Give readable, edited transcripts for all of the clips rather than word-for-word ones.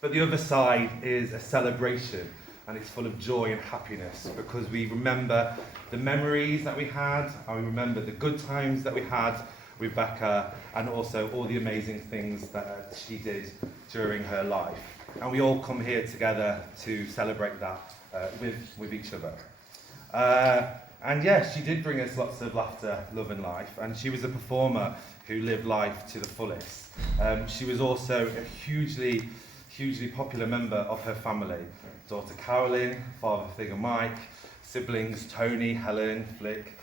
But the other side is a celebration, and it's full of joy and happiness because we remember the memories that we had, and we remember the good times that we had with Becca, and also all the amazing things that she did during her life. And we all come here together to celebrate that with each other. And yes, she did bring us lots of laughter, love and life, and she was a performer who lived life to the fullest. She was also a hugely popular member of her family. Daughter Carolyn, father figure Mike, siblings Tony, Helen, Flick,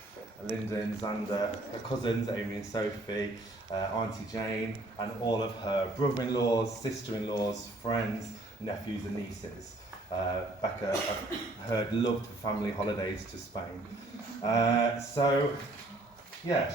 Lyndon, Xander, her cousins Amy and Sophie, Auntie Jane, and all of her brother-in-laws, sister-in-laws, friends, nephews and nieces. Becca, I've heard, loved her family holidays to Spain. Yeah,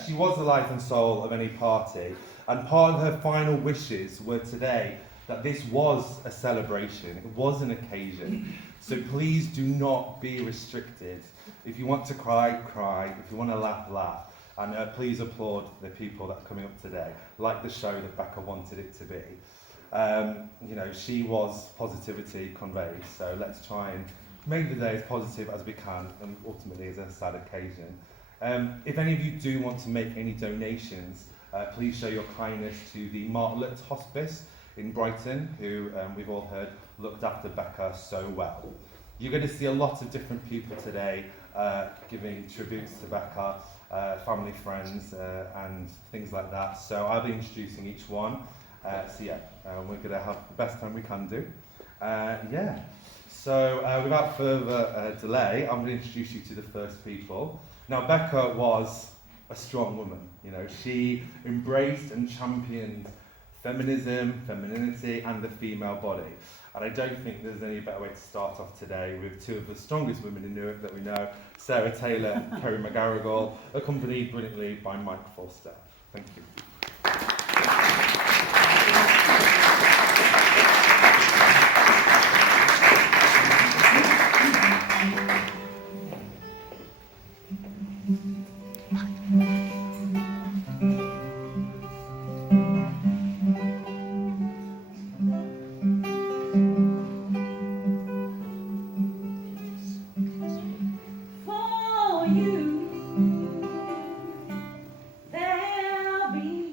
she was the life and soul of any party, and part of her final wishes were today that this was a celebration, it was an occasion, so please do not be restricted. If you want to cry, cry. If you want to laugh, laugh. And please applaud the people that are coming up today, like the show that Becca wanted it to be. You know, she was positivity conveyed, so let's try and make the day as positive as we can, and ultimately as a sad occasion. If any of you do want to make any donations, please show your kindness to the Martlet Hospice in Brighton, who we've all heard looked after Becca so well. You're going to see a lot of different people today giving tributes to Becca, family, friends, and things like that. So I'll be introducing each one. We're going to have the best time we can do. So without further delay, I'm going to introduce you to the first people. Now, Becca was a strong woman. You know, she embraced and championed feminism, femininity, and the female body. And I don't think there's any better way to start off today with two of the strongest women in Newark that we know, Sarah Taylor and Kerry McGarrigle, accompanied brilliantly by Mike Foster. Thank you. For you, there'll be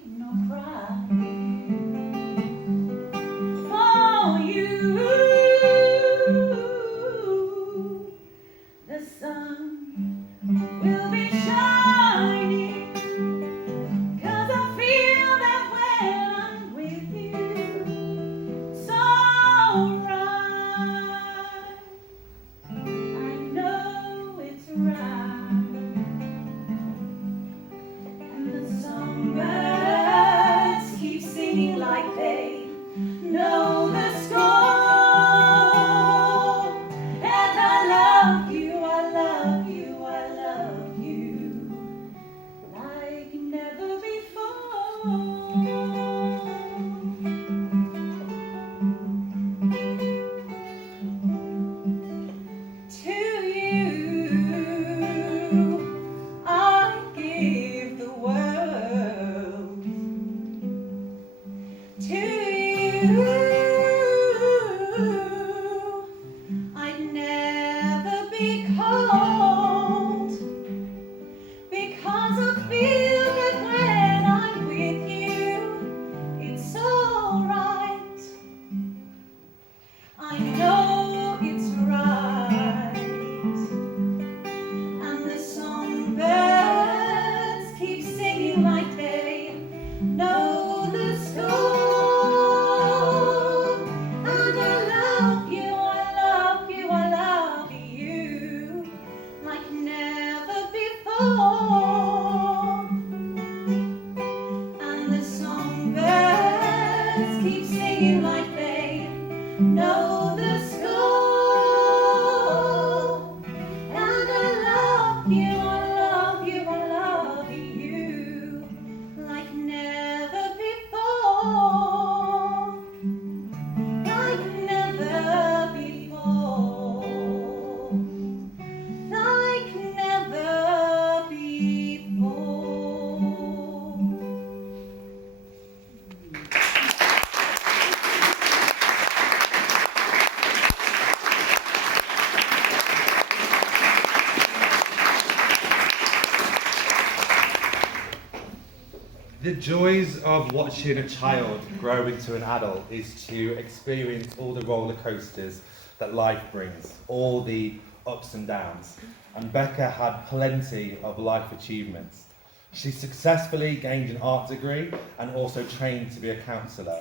The joys of watching a child grow into an adult is to experience all the roller coasters that life brings, all the ups and downs. And Becca had plenty of life achievements. She successfully gained an art degree and also trained to be a counsellor.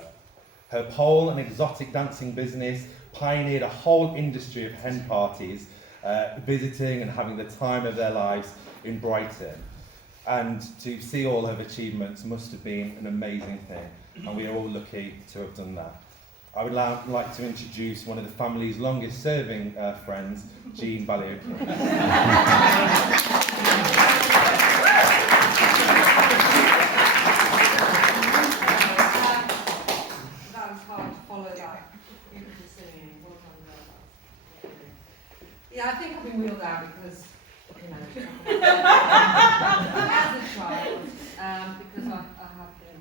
Her pole and exotic dancing business pioneered a whole industry of hen parties, visiting and having the time of their lives in Brighton. And to see all her achievements must have been an amazing thing, and we are all lucky to have done that. I would like to introduce one of the family's longest serving friends, Jean Balliot. Yeah, I think I've been wheeled out because, you know, as a child, because I have been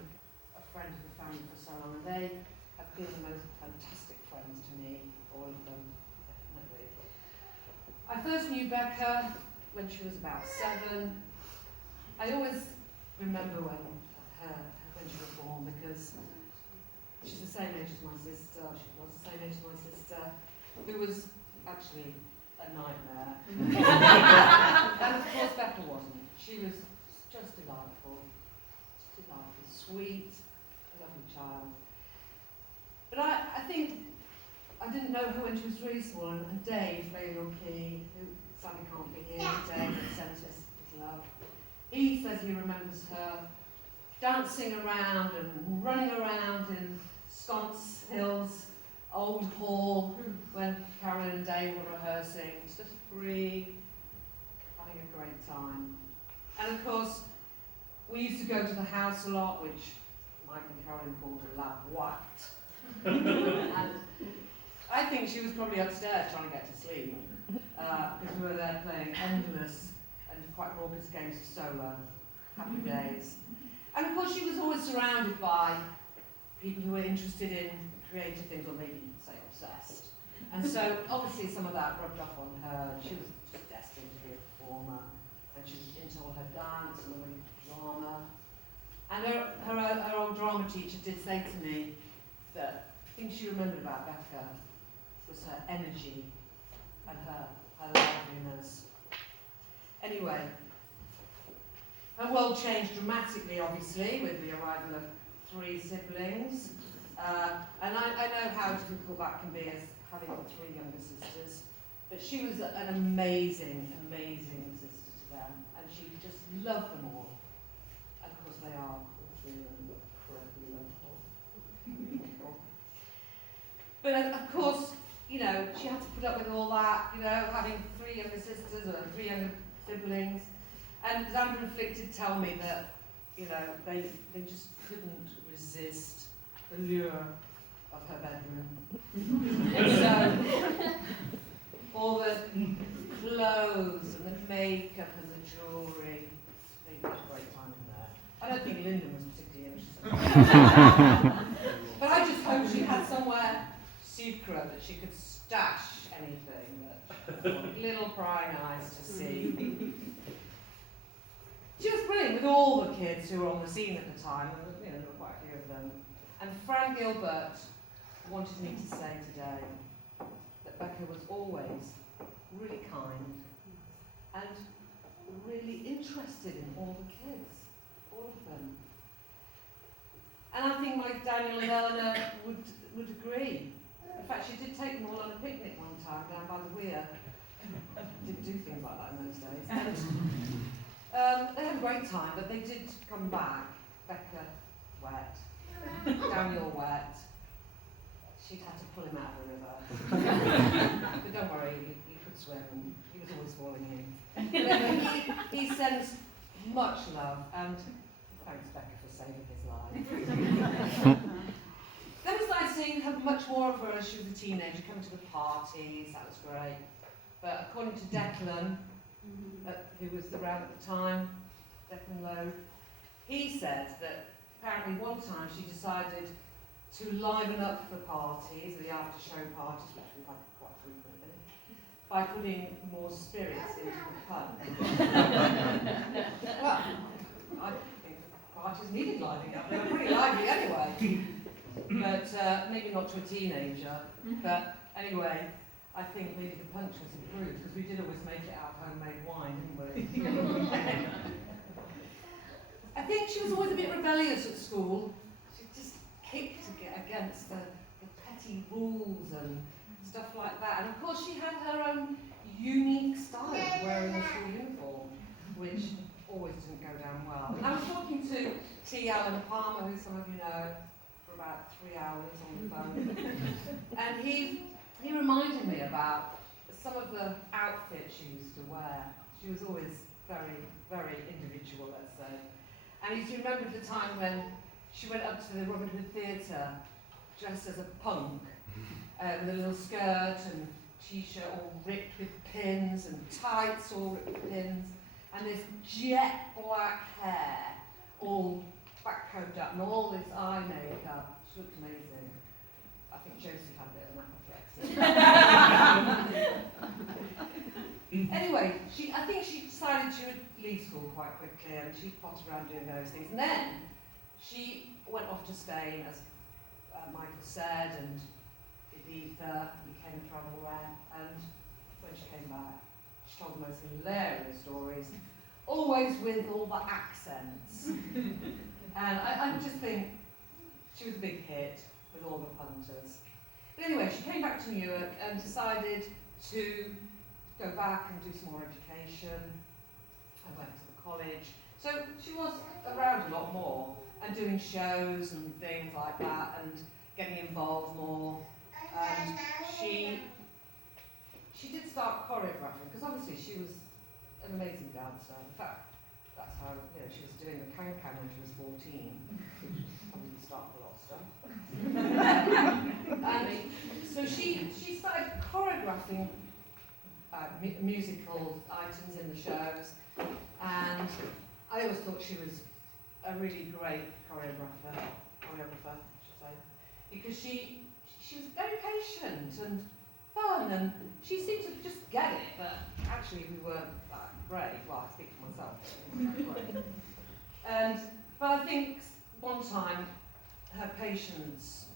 a friend of the family for so long, and they have been the most fantastic friends to me, all of them, definitely. I first knew Becca when she was about 7. I always remember when she was born, because she's the same age as my sister. She was the same age as my sister, who was actually a nightmare. And of course Becca wasn't. She was just delightful, sweet, a lovely child. But I think I didn't know her when she was really small, and Dave Bailey, who sadly can't be here today, but sent us his love. He says he remembers her dancing around and running around in Sconce Hills Old Hall when Carolyn and Dave were rehearsing, just free, having a great time. And of course, we used to go to the house a lot, which Mike and Carolyn called a la boîte. And I think she was probably upstairs trying to get to sleep, because we were there playing endless and quite raucous games of solo, happy days. And of course, she was always surrounded by people who were interested in creative things, or maybe say obsessed. And so obviously some of that rubbed off on her. She was just destined to be a performer, and she was into all her dance and all her drama. And her old drama teacher did say to me that the thing she remembered about Becca was her energy and her liveliness. Anyway, her world changed dramatically, obviously, with the arrival of 3 siblings. And I know how difficult that can be as having 3 younger sisters. But she was an amazing, amazing sister to them. And she just loved them all. And of course they are all 3 of them incredibly lovable. But of course, you know, she had to put up with all that, you know, having 3 younger sisters or 3 younger siblings. And Xander and Flick did tell me that, you know, they just couldn't resist the lure of her bedroom. And so, all the clothes and the makeup and the jewellery, they had a great time in there. I don't think Lyndon was particularly interested. But I just hope she had somewhere secret that she could stash anything that little prying eyes to see. She was brilliant with all the kids who were on the scene at the time, and you know, there were quite a few of them. And Fran Gilbert wanted me to say today that Becca was always really kind and really interested in all the kids, all of them. And I think my Daniel and Eleanor would agree. In fact, she did take them all on a picnic one time down by the weir. Didn't do things like that in those days. And, they had a great time, but they did come back. Becca wet, Daniel wet. She'd had to pull him out of the river. But don't worry, he could swim, and he was always falling in. He sends much love, and thanks Becca for saving his life. Then it was nice seeing her, much more of her as she was a teenager, coming to the parties, that was great. But according to Declan, who was around at the time, Declan Lowe, he said that apparently one time she decided to liven up the parties, the after-show parties, which we had quite frequently, by putting more spirits into the pub. Well, I think parties needed livening up. They were pretty lively anyway. But maybe not to a teenager. But anyway, I think maybe the punch was improved because we did always make it out of homemade wine, didn't we? I think she was always a bit rebellious at school. She just kicked against the petty rules and stuff like that. And of course she had her own unique style of wearing a school uniform, which always didn't go down well. And I was talking to T. Alan Palmer, who some of you know, for about 3 hours on the phone. And he reminded me about some of the outfits she used to wear. She was always very, very individual, let's say. And he remembered the time when she went up to the Robin Hood Theatre dressed as a punk, with a little skirt and t-shirt all ripped with pins and tights all ripped with pins, and this jet black hair all backcombed up and all this eye makeup. She looked amazing. I think Josie had a bit of an apoplectic. Anyway, I think she decided she would leave school quite quickly, and she potted around doing those things. And then she went off to Spain, as Michael said, and Ibiza, became a travel rep. And when she came back, she told the most hilarious stories, always with all the accents. And I just think she was a big hit with all the punters. But anyway, she came back to Newark and decided to go back and do some more education. I went to the college. So she was around a lot more and doing shows and things like that and getting involved more. And she did start choreographing because obviously she was an amazing dancer. In fact, that's how she was doing the can-can when she was 14. Probably the start of a lot of stuff. And so she started choreographing musical items in the shows, and I always thought she was a really great choreographer, I should say, because she was very patient and fun, and she seemed to just get it, but actually we weren't that great. Well, I speak for myself. But I think one time her patience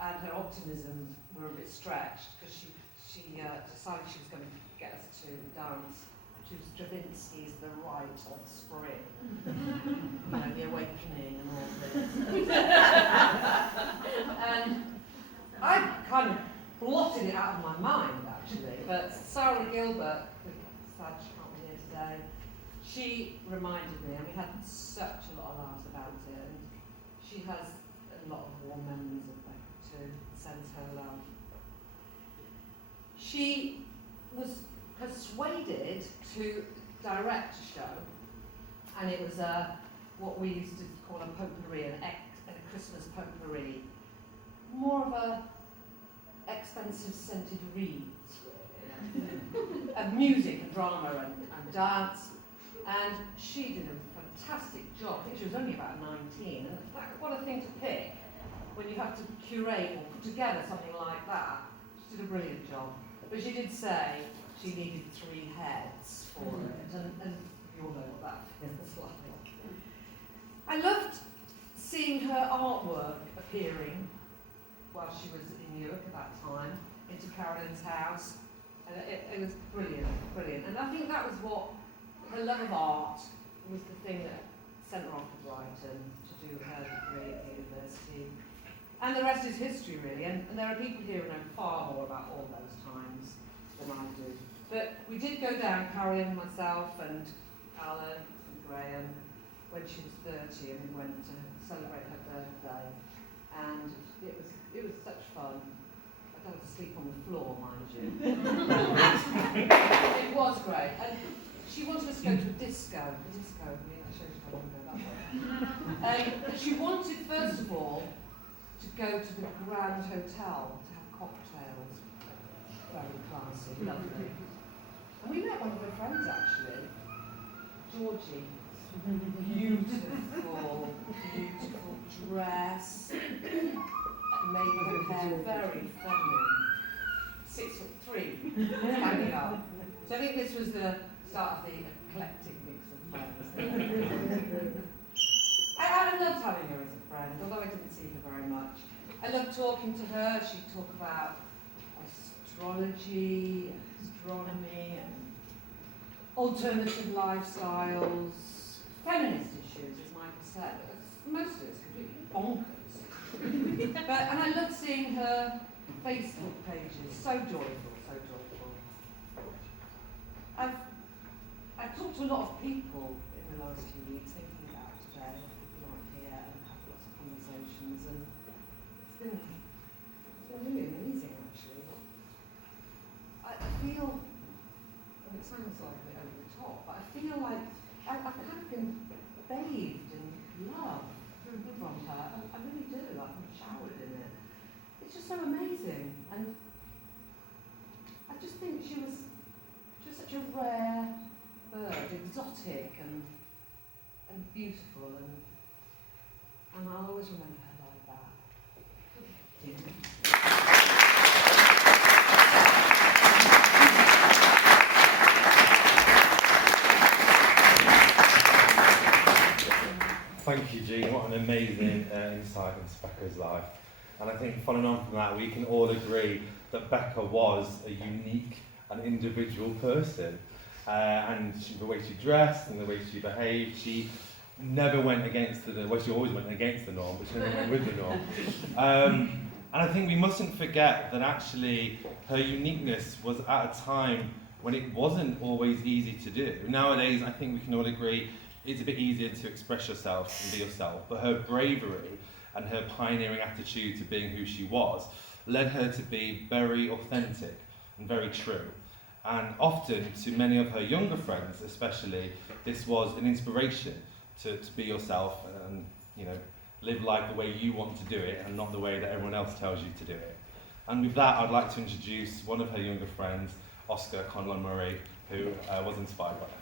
and her optimism were a bit stretched because she decided she was going to get us to dance to Stravinsky's The Rite of Spring, the awakening and all this. And I kind of blotted it out of my mind, actually, but Sarah Gilbert, who sad she can't be here today, she reminded me, and we had such a lot of laughs about it, and she has a lot of warm memories of Becca too, sends her love. She was persuaded to direct a show, and it was what we used to call a potpourri, a Christmas potpourri, more of a expensive scented reeds, really, of music and drama and dance, and she did a fantastic job. I think she was only about 19, and what a thing to pick when you have to curate or put together something like that. She did a brilliant job, but she did say she needed 3 heads for it, and you all know what that feels like. I loved seeing her artwork appearing while she was in Newark at that time, into Carolyn's house, and it was brilliant, brilliant. And I think that was what her love of art was the thing that sent her off to Brighton to do her degree at the university. And the rest is history, really, and there are people here who know far more about all those times than I do. But we did go down, Carolyn, myself, and Alan, and Graham, when she was 30, and we went to celebrate her birthday. And it was such fun. I got to sleep on the floor, mind you. It was great. And she wanted us to go to a disco. I showed you how to go that way. And she wanted, first of all, to go to the Grand Hotel to have cocktails. Very classy, lovely. And we met one of her friends, actually, Georgie. Beautiful, beautiful dress, makeup, hair, very feminine. 6'3", standing up. So I think this was the start of the eclectic mix of friends. And friend, although I didn't see her very much. I loved talking to her. She'd talk about astrology, astronomy, and alternative lifestyles, feminist issues, as Michael said. Most of it's completely bonkers. And I loved seeing her Facebook pages. So joyful, so joyful. I've talked to a lot of people in the last few weeks thinking about today. People aren't here and have lots of conversations, and it's been really amazing, actually. I feel, and it sounds like a bit over the top, but I feel like I've kind of been bathed in love from her. I really do. Like, I'm showered in it. It's just so amazing, and I just think she was just such a rare bird, exotic and beautiful, and I'll always remember her like that. Thank you, Jean. What an amazing insight into Becca's life. And I think following on from that, we can all agree that Becca was a unique and individual person. And the way she dressed and the way she behaved, she never went against the, well, she always went against the norm, but she never went with the norm. And I think we mustn't forget that actually her uniqueness was at a time when it wasn't always easy to do. Nowadays, I think we can all agree it's a bit easier to express yourself and be yourself, but her bravery and her pioneering attitude to being who she was led her to be very authentic and very true. And often, to many of her younger friends especially, this was an inspiration to be yourself and, you know, live life the way you want to do it and not the way that everyone else tells you to do it. And with that, I'd like to introduce one of her younger friends, Oscar Conlon Murray, who was inspired by her.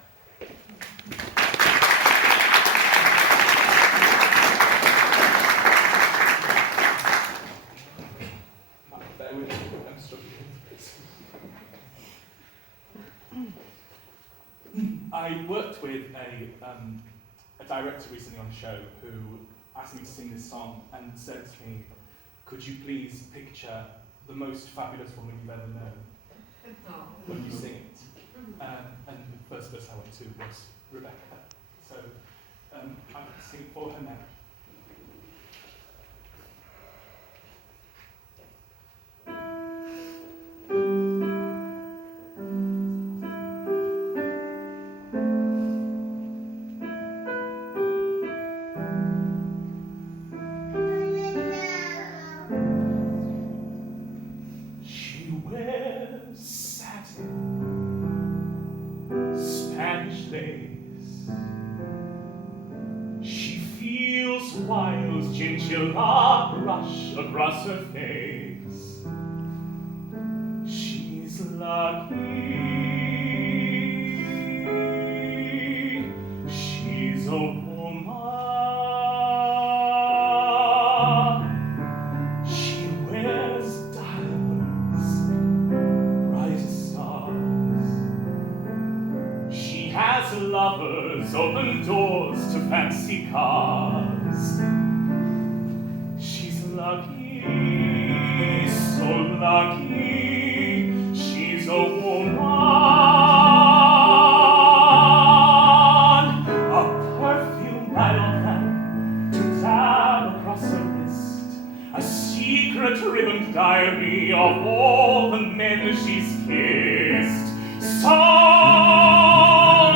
I worked with a director recently on the show who asked me to sing this song and said to me, could you please picture the most fabulous woman you've ever known when you sing it? And the first person I went to was Rebecca. So I'm going to sing for her now. Wild chinchilla brush across her face. She's lucky. She's a woman. She wears diamonds, bright as stars. She has lovers, open doors to fancy cars. She's lucky, so lucky, she's a woman. A perfume nylon fan to dab across her wrist, a secret ribbon diary of all the men she's kissed. So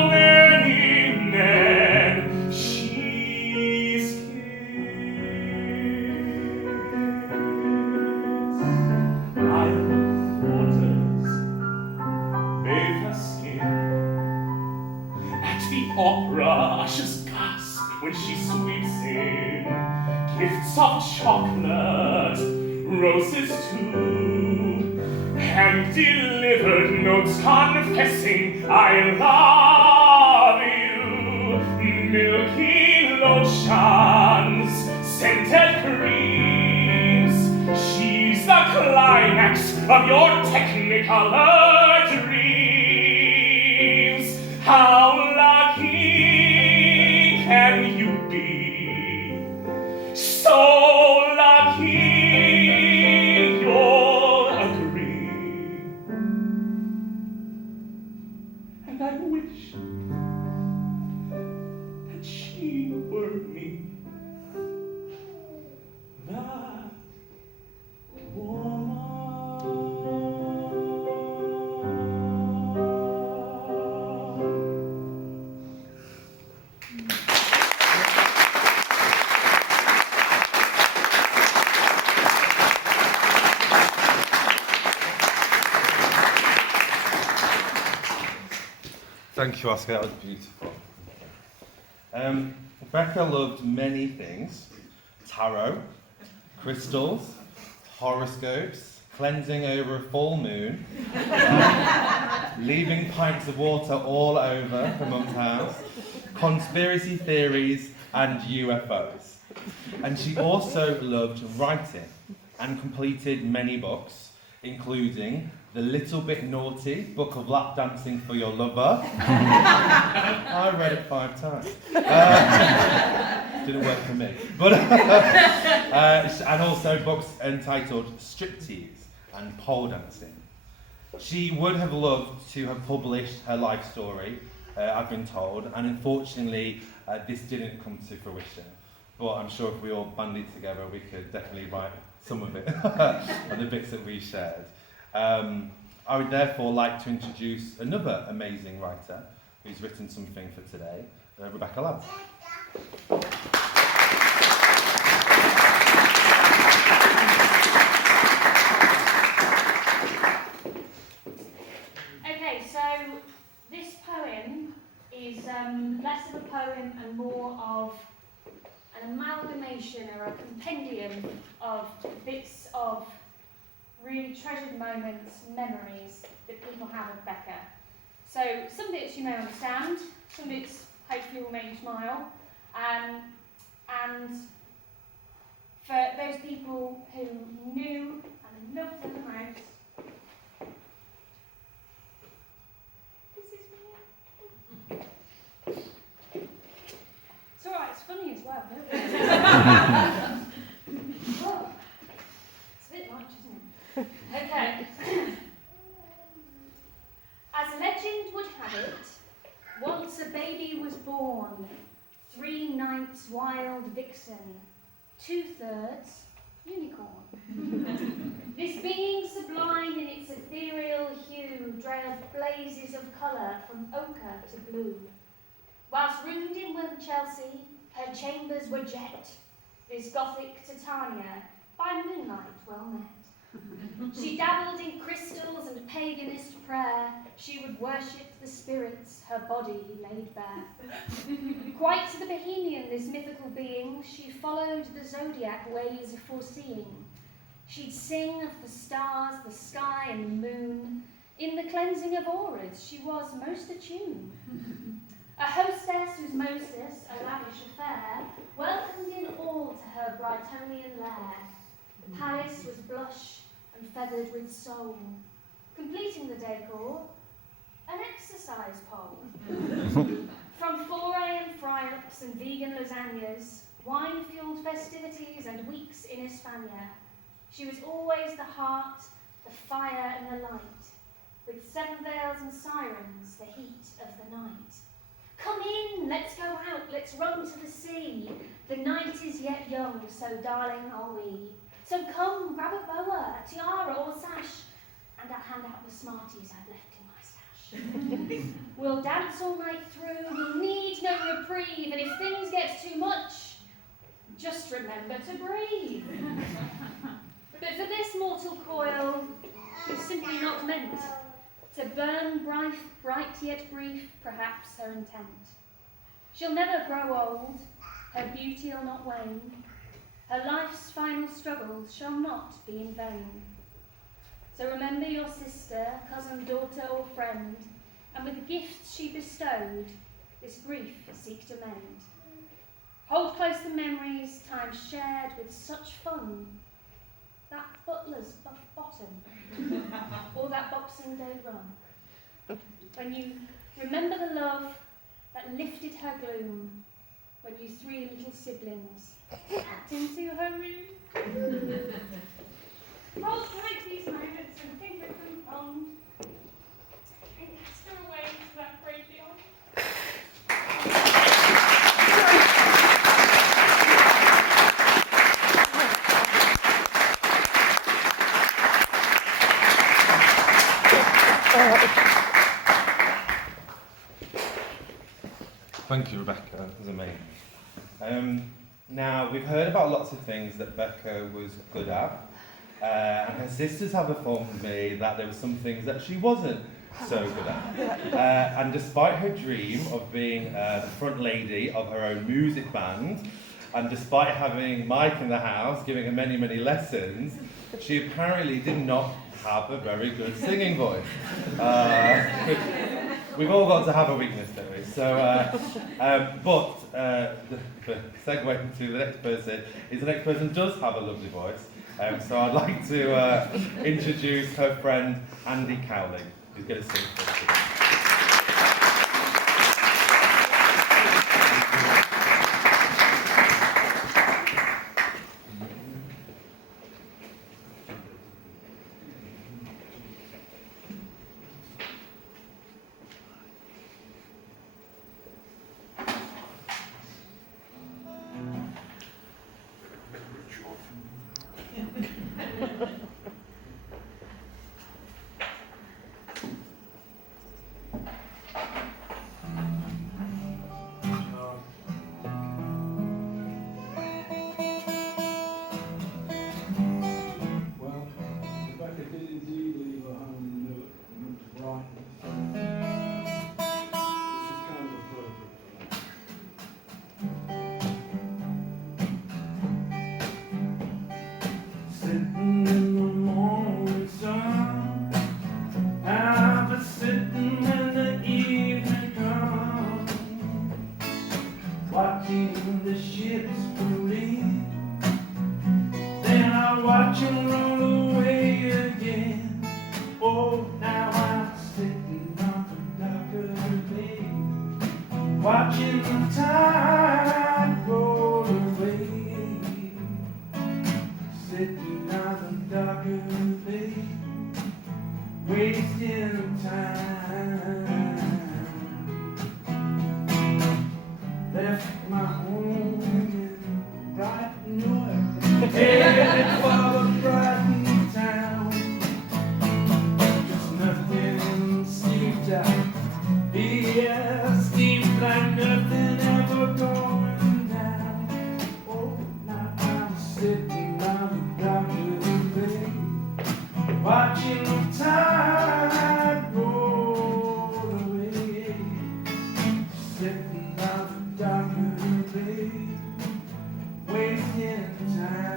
many men she's opera ushers gasp when she sweeps in gifts of chocolate, roses too, hand-delivered notes confessing I love you, milky lotions, scented creams. She's the climax of your technicolor dreams. How lucky can you be? So Thank you, Oscar. That was beautiful. Becca loved many things: tarot, crystals, horoscopes, cleansing over a full moon, leaving pints of water all over her mum's house, conspiracy theories, and UFOs. And she also loved writing and completed many books, including The Little Bit Naughty Book of Lap Dancing for Your Lover. I read it 5 times. Didn't work for me. But and also books entitled Striptease and Pole Dancing. She would have loved to have published her life story, I've been told, and unfortunately this didn't come to fruition. But I'm sure if we all band it together, we could definitely write some of it, and the bits that we shared. I would therefore like to introduce another amazing writer who's written something for today, Rebecca Ladd. Okay, so this poem is less of a poem and more of an amalgamation or a compendium of bits of really treasured moments, memories that people have of Becca. So some bits you may understand, some bits hopefully will make you smile, and for those people who knew and loved her the most, this is me. It's alright, it's funny as well, isn't it? Oh, it's a bit much, isn't it? Okay. As legend would have it, once a baby was born, 3 ninths wild vixen, 2/3 unicorn. This being sublime in its ethereal hue trailed blazes of colour from ochre to blue. Whilst ruined in Chelsea, her chambers were jet, this Gothic Titania, by moonlight well met. She dabbled in crystals and paganist prayer. She would worship the spirits her body laid bare. Quite to the bohemian, this mythical being, she followed the zodiac ways of foreseeing. She'd sing of the stars, the sky and the moon. In the cleansing of auras, she was most attuned. A hostess whose mostess, a lavish affair, welcomed in all to her Brightonian lair. The palace was blush and feathered with soul. Completing the decor, an exercise pole. From 4 a.m. fry-ups and vegan lasagnas, wine-fueled festivities and weeks in España, she was always the heart, the fire and the light, with 7 veils and sirens, the heat of the night. Come in, let's go out, let's run to the sea. The night is yet young, so darling are we. So come, grab a boa, a tiara or sash, and I'll hand out the Smarties I've left in my stash. We'll dance all night through, we'll need no reprieve, and if things get too much, just remember to breathe. But for this mortal coil, was simply not meant to burn bright yet brief, perhaps her intent. She'll never grow old, her beauty'll not wane, her life's final struggles shall not be in vain. So remember your sister, cousin, daughter or friend, and with the gifts she bestowed, this grief seek to mend. Hold close the memories, time shared with such fun, that butler's buff bottom, or that Boxing Day run. When you remember the love that lifted her gloom, when you 3 little siblings packed into her room. Hold tight these moments and think of them fond, and cast her away to that great beyond. Thank you, Rebecca. That was amazing. Now, we've heard about lots of things that Becca was good at, and her sisters have informed me that there were some things that she wasn't So good at it. And despite her dream of being the front lady of her own music band, and despite having Mike in the house giving her many, many lessons, she apparently did not have a very good singing voice. We've all got to have a weakness, don't we? So, the segue to the next person is the next person does have a lovely voice. So I'd like to introduce her friend Andy Cowling, who's going to sing for us today. Well, Becca did indeed leave her home and knew it and moved to Brighton. This is kind of appropriate for that. Sitting in the morning sun, I've been sitting when the evening comes, watching the ships pull in. Then I watch him roll away again. Oh, now I'm sitting on the dock of the bay, watching the tide roll away. Sitting on the dock of the bay, wasting time. Left my home in Brighton, North, headed for the Brighton town. Just nothing seemed out here, seemed like nothing ever going down. Oh, now I'm sitting on the dock of the bay, watching the tide roll away. Sitting on the dock of the bay, wasting time.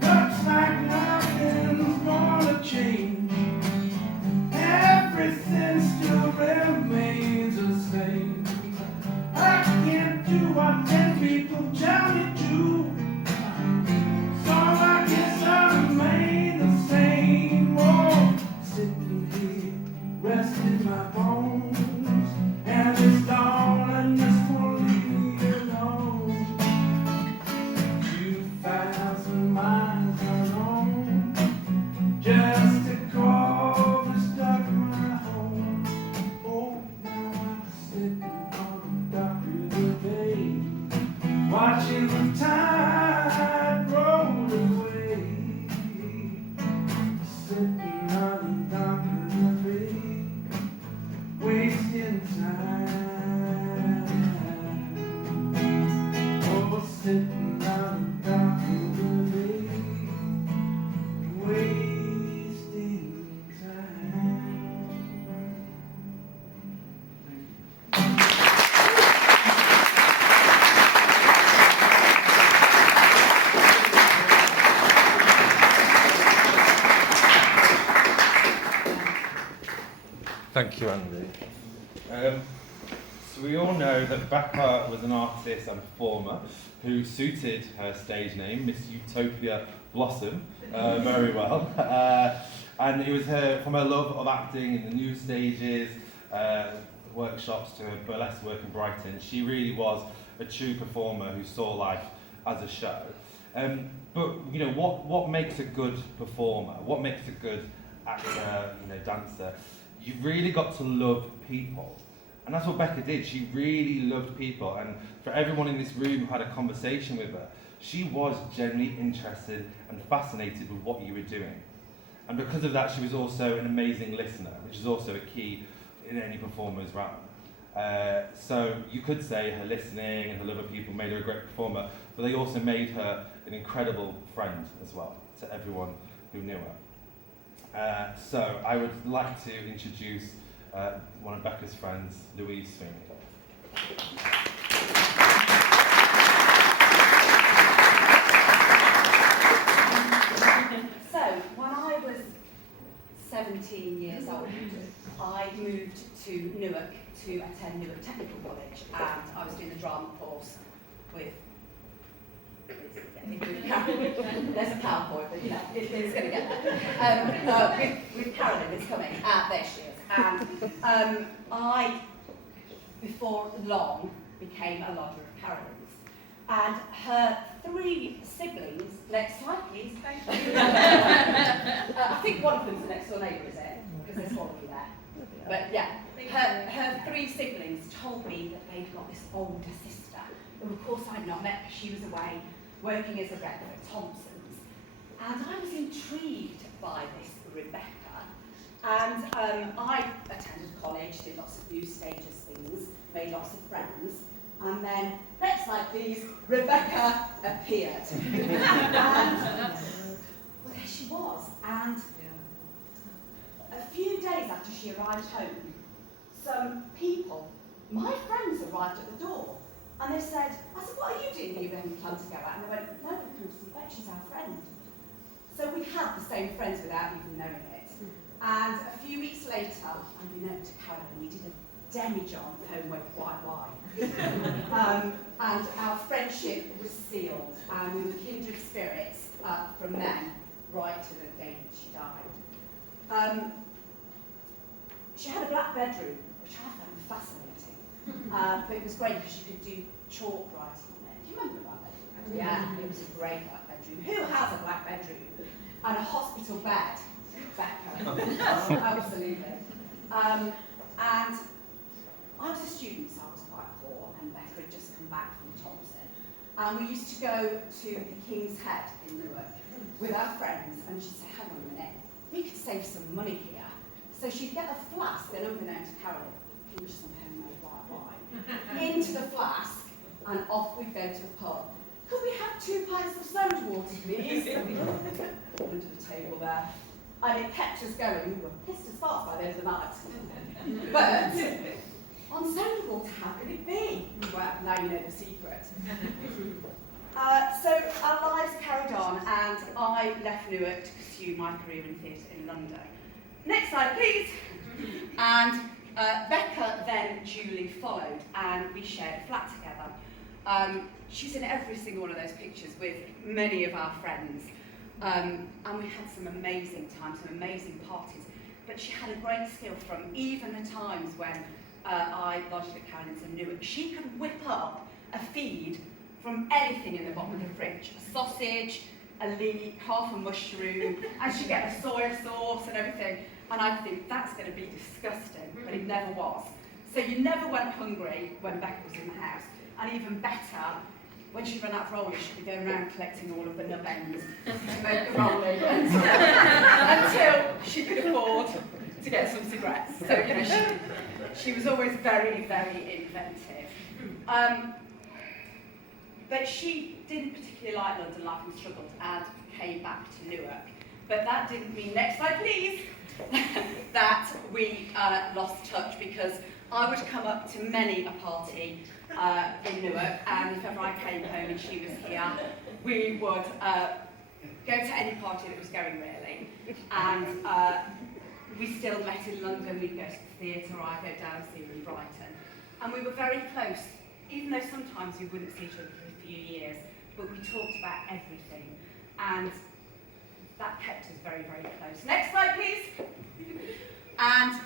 Looks like nothing's gonna change. Everything still remains the same. I can't do what 10 people tell me to, so I guess I'll remain the same. Oh, sitting here, resting my bones, and it's dawn and this won't leave me alone. 2,000 miles alone, just to call this dock my home. Oh, now I'm sitting on the dock of the bay, watching the tide roll away. Sitting on the dock of the bay, wasting time. Oh, sitting on the dock of the bay, wasting time. Thank you, Andy. So we all know that Becca was an artist and performer who suited her stage name, Miss Utopia Blossom, very well. And it was from her love of acting in the new stages, workshops to her burlesque work in Brighton. She really was a true performer who saw life as a show. But you know, what makes a good performer? What makes a good actor, dancer? You've really got to love people. And that's what Becca did. She really loved people. And for everyone in this room who had a conversation with her, she was genuinely interested and fascinated with what you were doing. And because of that, she was also an amazing listener, which is also a key in any performer's round. So you could say her listening and her love of people made her a great performer, but they also made her an incredible friend as well to everyone who knew her. So I would like to introduce one of Becca's friends, Louise Sweeney. So, when I was 17 years old, I moved to Newark to attend Newark Technical College, and I was doing the drama course with there's a PowerPoint, but you know, it's going to get there. With Carolyn, it's coming. There she is. And I, before long, became a lodger of Carolyn's. And her 3 siblings, next slide please, thank you. I think one of them's the next door neighbour, is it? Because there's 4 of you there. But yeah, her 3 siblings told me that they'd got this older sister, who of course I'd not met because she was away working as a rep at Thompson's. And I was intrigued by this Rebecca. And I attended college, did lots of new stages things, made lots of friends. And then, next slide please, Rebecca appeared. And well, there she was. And a few days after she arrived home, some people, my friends, arrived at the door. And they said, I said, what are you doing here? We haven't planned to go out. And they went, no, we've come to see Becca, she's our friend. So we had the same friends without even knowing it. And a few weeks later, unbeknown to Carolyn, we did a demi-john homeward white wine. And our friendship was sealed, and we were kindred spirits from then right to the day that she died. She had a black bedroom, which I found fascinating. But it was great because you could do chalk writing on it. Do you remember that bedroom? Yeah, it was a great black bedroom. Who has a black bedroom? And a hospital bed? Becca. Absolutely. And I was a student, so I was quite poor, and Becca had just come back from Thompson. And we used to go to the King's Head in Newark with our friends, and she'd say, hang on a minute, we could save some money here. So she'd get a flask, then unbeknown to Carolyn, give me some homemade white wine, into the flask, and off we'd go to the pub. Could we have 2 pints of soda water, please? Under the table there. And it kept us going. We were pissed as farts by the end of the night. But on soda water, how could it be? Well, now you know the secret. So our lives carried on, and I left Newark to pursue my career in theatre in London. Next slide, please. And Becca then duly followed, and we shared a flat together. She's in every single one of those pictures with many of our friends. And we had some amazing times, some amazing parties. But she had a great skill from even the times when I lodged at Carolyn's in Newark. She could whip up a feed from anything in the bottom of the fridge. A sausage, a leek, half a mushroom, and she'd get a soy sauce and everything. And I'd think, that's going to be disgusting, but it never was. So you never went hungry when Becca was in the house. And even better, when she ran out of rolling, she'd be going around collecting all of the nub ends to make the rolling until she could afford to get some cigarettes. So, you know, she was always very, very inventive. But she didn't particularly like London life and struggled and came back to Newark. But that didn't mean, next slide please, that we lost touch, because I would come up to many a party in Newark, and if ever I came home and she was here, we would go to any party that was going, really. And we still met in London. We'd go to the theatre, or I'd go down and see her in Brighton. And we were very close, even though sometimes we wouldn't see each other for a few years, but we talked about everything. And that kept us very, very close. Next slide, please. And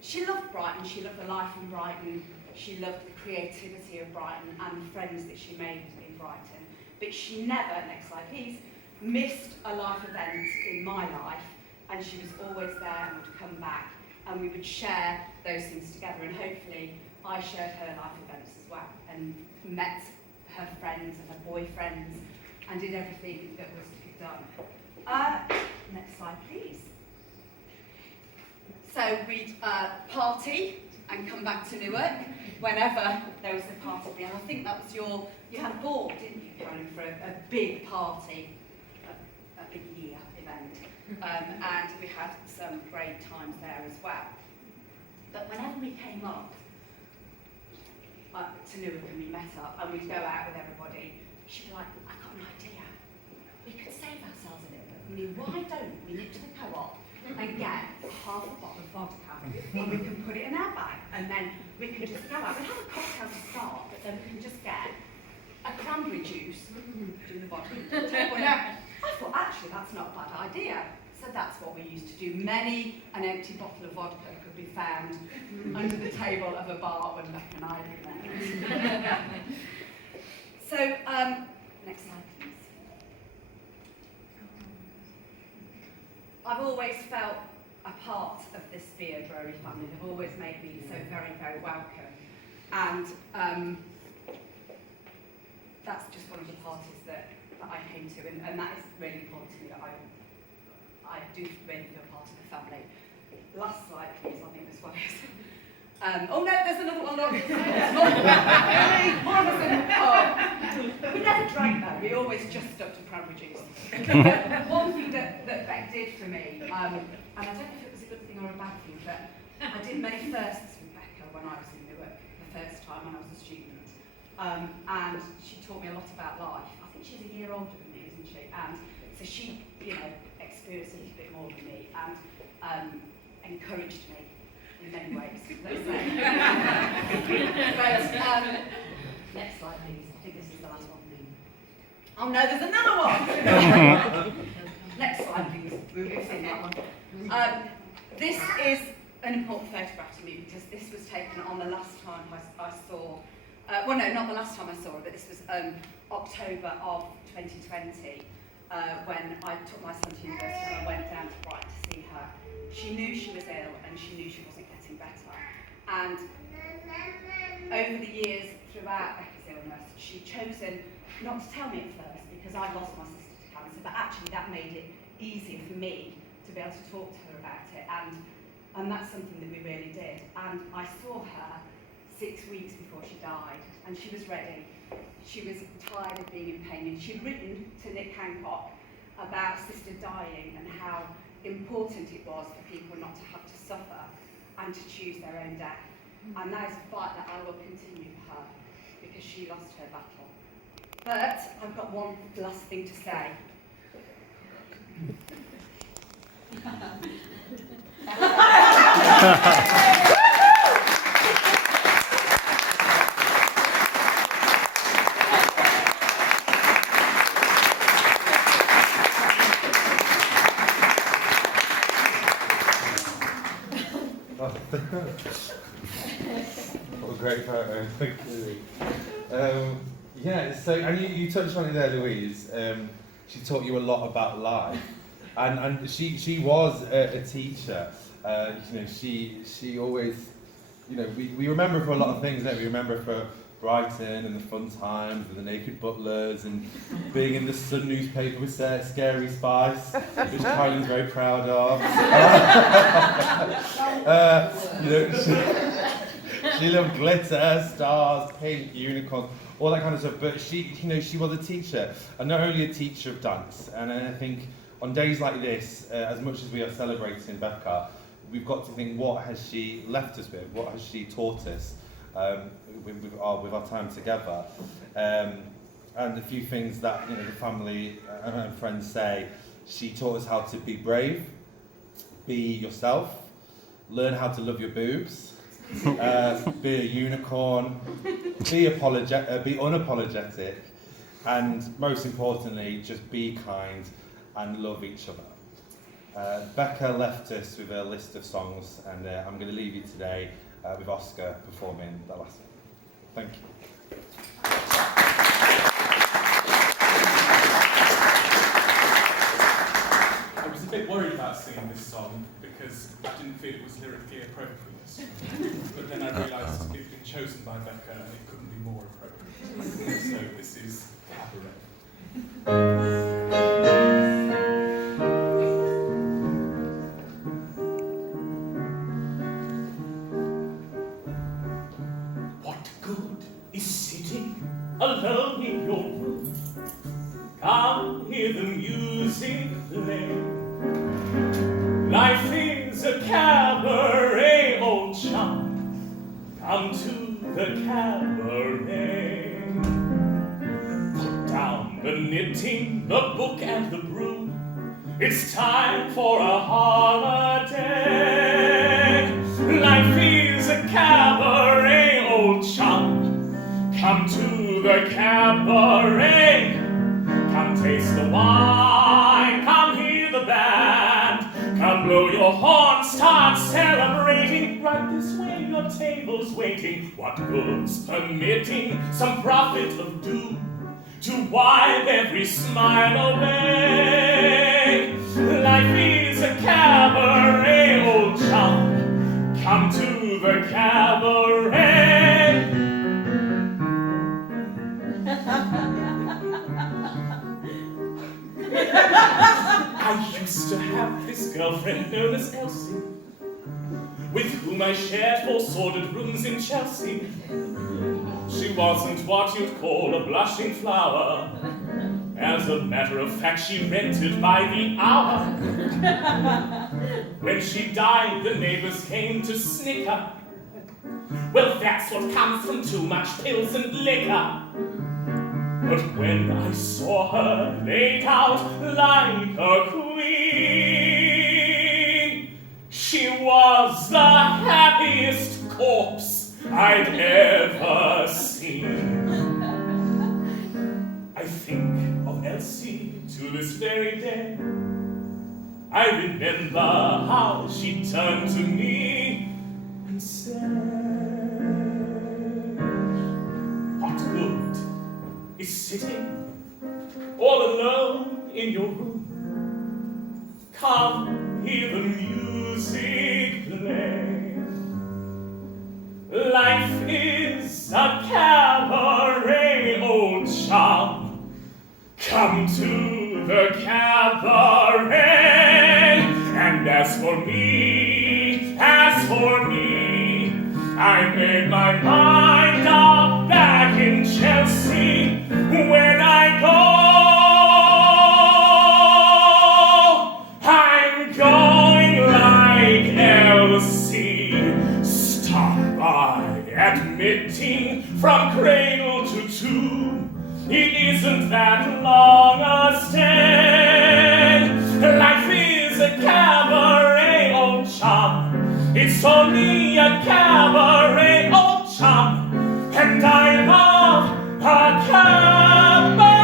she loved Brighton. She loved the life in Brighton. She loved the creativity of Brighton and the friends that she made in Brighton. But she never, next slide please, missed a life event in my life, and she was always there and would come back, and we would share those things together, and hopefully I shared her life events as well, and met her friends and her boyfriends, and did everything that was to be done. Next slide please. So we'd party and come back to Newark whenever there was a party. And I think that was you had a ball, didn't you, Carolyn, for a big party, a big year event. weekend. And we had some great times there as well. But whenever we came up to Newark and we met up and we'd go out with everybody, she'd be like, I got an idea. We could save ourselves a little bit. I mean, why don't we nip to the co-op and get half a bottle of vodka and we can put it in our bag and then we can just go out. We'll have a cocktail to start, but then we can just get a cranberry juice, do the vodka. Well, now, I thought, actually, that's not a bad idea. So that's what we used to do. Many an empty bottle of vodka could be found under the table of a bar when Becca and I were there. So, next slide, please. I've always felt a part of this Beard Drury family. They've always made me so very, very welcome. And that's just one of the parties that I came to, and that is really important to me, that I do really feel part of the family. Last slide, please. I think this one is. Oh no, there's another one. Look. More of us in the pub. We never drank though. We always just stuck to cranberry juice. One thing that Beck did for me, and I don't know if it was a good thing or a bad thing, but I did many firsts with Becca when I was in Newark, the first time when I was a student. And she taught me a lot about life. I think she's a year older than me, isn't she? And so she, experienced a little bit more than me and encouraged me in many ways, let's say. But, next slide, please. I think this is the last one. Oh no, there's another one! Next slide, please. We've seen that one. This is an important photograph to me because this was taken on the last time I saw, well no, not the last time I saw her, but this was October of 2020 when I took my son to university and I went down to Brighton to see her. She knew she was ill and she knew she wasn't getting better. And over the years throughout Becca's illness, she'd chosen not to tell me at first because I lost my sister to cancer, but actually that made it easier for me to be able to talk to her about it, and that's something that we really did. And I saw her 6 weeks before she died, and she was ready. She was tired of being in pain, and she'd written to Nick Hancock about sister dying and how important it was for people not to have to suffer and to choose their own death. And that is a fight that I will continue for her because she lost her battle. But I've got one last thing to say. What a great photo, thank you. Yeah, so, and you touched on it there, Louise. She taught you a lot about life. And she was a teacher. She always, we remember her for a lot of things, don't we? We remember her for Brighton and the fun times and the naked butlers and being in the Sun newspaper with Scary Spice, which Kylie's very proud of. She loved glitter, stars, pink, unicorns, all that kind of stuff. But she was a teacher, and not only a teacher of dance. And I think on days like this, as much as we are celebrating Becca, we've got to think, what has she left us with? What has she taught us with our time together? And a few things that the family and friends say. She taught us how to be brave, be yourself, learn how to love your boobs, be a unicorn, be unapologetic, and most importantly, just be kind and love each other. Becca left us with a list of songs, and I'm going to leave you today with Oscar performing the last one. Thank you. I was a bit worried about singing this song because I didn't feel it was lyrically appropriate. But then I realised it had been chosen by Becca and it couldn't be more appropriate. So this is Cabaret. What good is sitting alone in your room? Can't hear the music play. come to the cabaret. Put down the knitting, the book and the broom. It's time for a holiday. Life is a cabaret, old chum. Come to the cabaret. Come taste the wine, come hear the band. Come blow your horn, start celebrating. Right this way, your table's waiting. What good's permitting some prophet of doom to wipe every smile away? Life is a cabaret, old chum. Come to the cabaret. I used to have this girlfriend known as Elsie, with whom I shared 4 sordid rooms in Chelsea. She wasn't what you'd call a blushing flower. As a matter of fact, she rented by the hour. When she died, the neighbors came to snicker. Well, that's what comes from too much pills and liquor. But when I saw her laid out like a queen, she was the happiest corpse I'd ever seen. I think of Elsie to this very day. I remember how she turned to me and said, what good is sitting all alone in your room? Come hear the music play. Life is a cabaret, old chum. Come to the cabaret. And as for me, I made my mind up back in Chelsea. When I go, I'm going like Elsie. Stop by admitting from cradle to tomb. It isn't that long a stay. Life is a cabaret, old chum. It's only a cabaret, old chum. And I love a cabaret.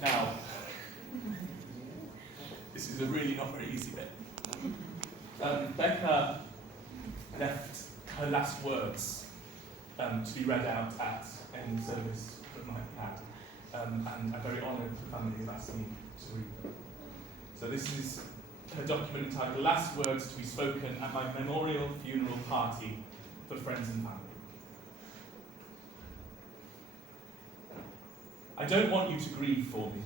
Now, this is a really not very easy bit. Becca left her last words to be read out at any service that might be had, and I'm very honoured the family have asked me to read them. So this is her document entitled Last Words to be Spoken at My Memorial Funeral Party for Friends and Family. I don't want you to grieve for me.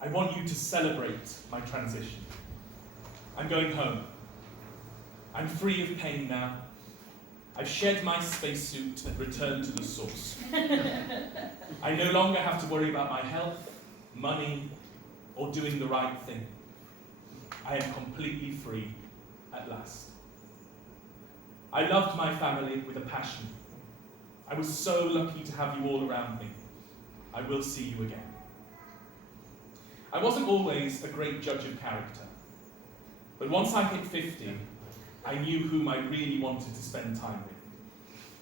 I want you to celebrate my transition. I'm going home. I'm free of pain now. I've shed my spacesuit and returned to the source. I no longer have to worry about my health, money, or doing the right thing. I am completely free at last. I loved my family with a passion. I was so lucky to have you all around me. I will see you again. I wasn't always a great judge of character, but once I hit 50, I knew whom I really wanted to spend time with.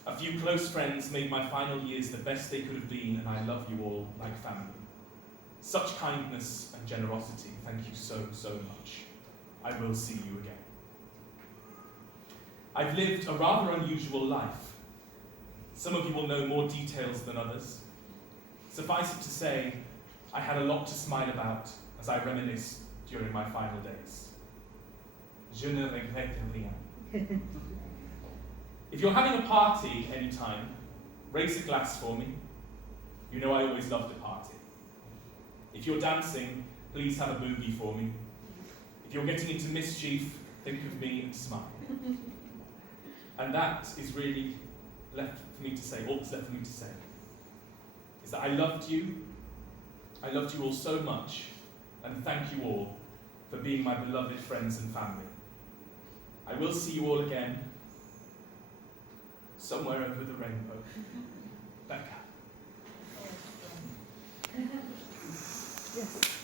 A few close friends made my final years the best they could have been, and I love you all like family. Such kindness and generosity, thank you so, so much. I will see you again. I've lived a rather unusual life. Some of you will know more details than others. Suffice it to say, I had a lot to smile about as I reminisced during my final days. Je ne regrette rien. If you're having a party anytime, raise a glass for me. You know I always love to party. If you're dancing, please have a boogie for me. If you're getting into mischief, think of me and smile. And that is really left for me to say, all that's left for me to say, is that I loved you all so much, and thank you all for being my beloved friends and family. I will see you all again, somewhere over the rainbow. Becca. Yes.